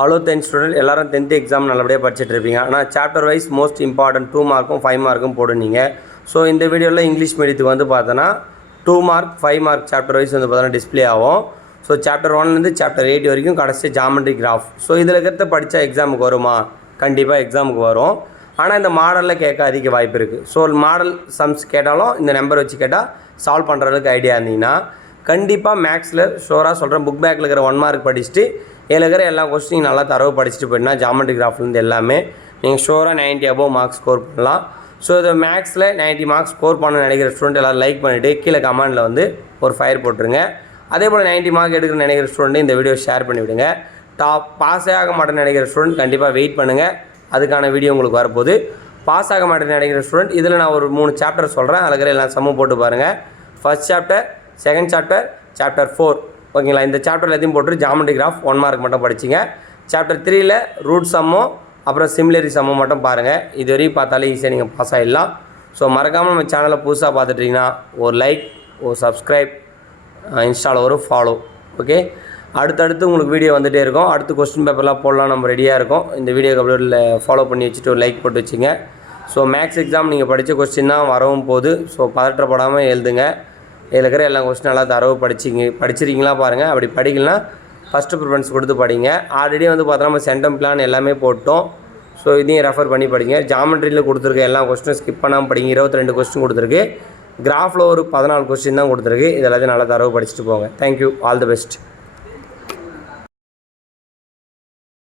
Hello 10th student எல்லாரும் 10th exam நல்லபடியாக படிச்சுட்டு இருப்பீங்க. ஆனால் சாப்டர் வைஸ் மோஸ்ட் இம்பார்ட்டன்ட் 2 மார்க்கும் 5 மார்க்கும் போடுனீங்க. ஸோ இந்த வீடியோவில் இங்கிலீஷ் மீடியத்துக்கு வந்து பார்த்தோன்னா 2 மார்க் 5 மார்க் சாப்டர் வைஸ் வந்து பார்த்தோன்னா டிஸ்பிளே ஆகும். ஸோ சாப்டர் 1லேருந்து சாப்டர் 8 வரைக்கும் கடைசி ஜாமெட்ரி கிராஃப். ஸோ இதில் இருக்கிறத படித்தா எக்ஸாமுக்கு வருமா? கண்டிப்பாக எக்ஸாமுக்கு வரும். ஆனால் இந்த மாடலில் கேட்க அதிக வாய்ப்பு இருக்குது. ஸோ மாடல் சம்ஸ் கேட்டாலும் இந்த நம்பர் வச்சு கேட்டால் சால்வ் பண்ணுற அளவுக்கு ஐடியா இருந்தீங்கன்னா கண்டிப்பாக மேக்ஸில் ஷோராக சொல்கிறேன், புக் பேக்கில் இருக்கிற 1 மார்க் படிச்சுட்டு இதில் இருக்கிற எல்லா கொஸ்டின் நல்லா தரவு படிச்சுட்டு போயிட்டுனா ஜாமெட்ரி கிராஃப்லேருந்து எல்லாமே நீங்கள் ஷோராக 90 above மார்க்ஸ் ஸ்கோர் பண்ணலாம். ஸோ இதை மேக்ஸில் 90 மார்க்ஸ் ஸ்கோர் பண்ண நினைக்கிற ஸ்டூடெண்ட் எல்லோரும் லைக் பண்ணிவிட்டு கீழே கமெண்டில் வந்து ஒரு ஃபயர் போட்டுருங்க. அதே போல் 90 மார்க் எடுக்கிற நினைக்கிற ஸ்டூடெண்ட் இந்த வீடியோ ஷேர் பண்ணிவிடுங்க. பாஸே ஆக மாட்டேன்னு நினைக்கிற ஸ்டூடெண்ட் கண்டிப்பாக வெயிட் பண்ணுங்கள், அதுக்கான வீடியோ உங்களுக்கு வரப்போகுது. பாஸ் ஆக மாட்டேன்னு நினைக்கிற ஸ்டூடெண்ட் இதில் நான் ஒரு 3 சாப்டர் சொல்கிறேன், அதில் இருக்கிற எல்லாம் சம்மு போட்டு பாருங்கள். First chapter, second chapter, chapter 4 ஓகேங்களா. இந்த சாப்டர் எல்லாத்தையும் போட்டு ஜாமெட்ரி கிராஃப் 1 மார்க் மட்டும் படிச்சிங்க. சாப்டர் 3ல் ரூட் சம்மும் அப்புறம் சிமிலரி சம்மும் மட்டும் பாருங்கள். இது வரைக்கும் பார்த்தாலே ஈஸியாக நீங்கள் பாஸ் ஆகிடலாம். ஸோ மறக்காமல் நம்ம சேனலை புதுசாக பார்த்துட்டிங்கன்னா ஒரு லைக், ஒரு சப்ஸ்கிரைப், இன்ஸ்டாவில் ஒரு ஃபாலோ. ஓகே, அடுத்தடுத்து உங்களுக்கு வீடியோ வந்துகிட்டே இருக்கும். அடுத்து கொஸ்டின் பேப்பர்லாம் போடலாம், நம்ம ரெடியாக இருக்கோம். இந்த வீடியோக்கு அப்படியே ஃபாலோ பண்ணி வச்சுட்டு ஒரு லைக் போட்டு வச்சுங்க. ஸோ மேக்ஸ் எக்ஸாம் நீங்கள் படித்த கொஸ்டின் தான் வரவும் போகுது. ஸோ பதற்றப்படாமல் எழுதுங்க. இதில் இருக்கிற எல்லா கொஸ்டின் நல்லா தரவு படிச்சிருக்கீங்களா பாருங்கள். அப்படி படிக்கலனா ஃபஸ்ட்டு ப்ரிஃபரன்ஸ் கொடுத்து படிங்க. ஆல்ரெடி வந்து பார்த்தா நம்ம சென்டம் பிளான் எல்லாமே போட்டோம். ஸோ இதையும் ரெஃபர் பண்ணி படிங்க. ஜாமெட்ரியில் கொடுத்துருக்க எல்லா கொஸ்டினும் ஸ்கிப் பண்ணாமல் படிங்க. 22 கொஸ்டின் கொடுத்துருக்கு. கிராஃபில் ஒரு 14 கொஸ்டின் தான் கொடுத்துருக்கு. இது எல்லாத்தையும் நல்லா தரவு படிச்சுட்டு போங்க. Thank you, all the best.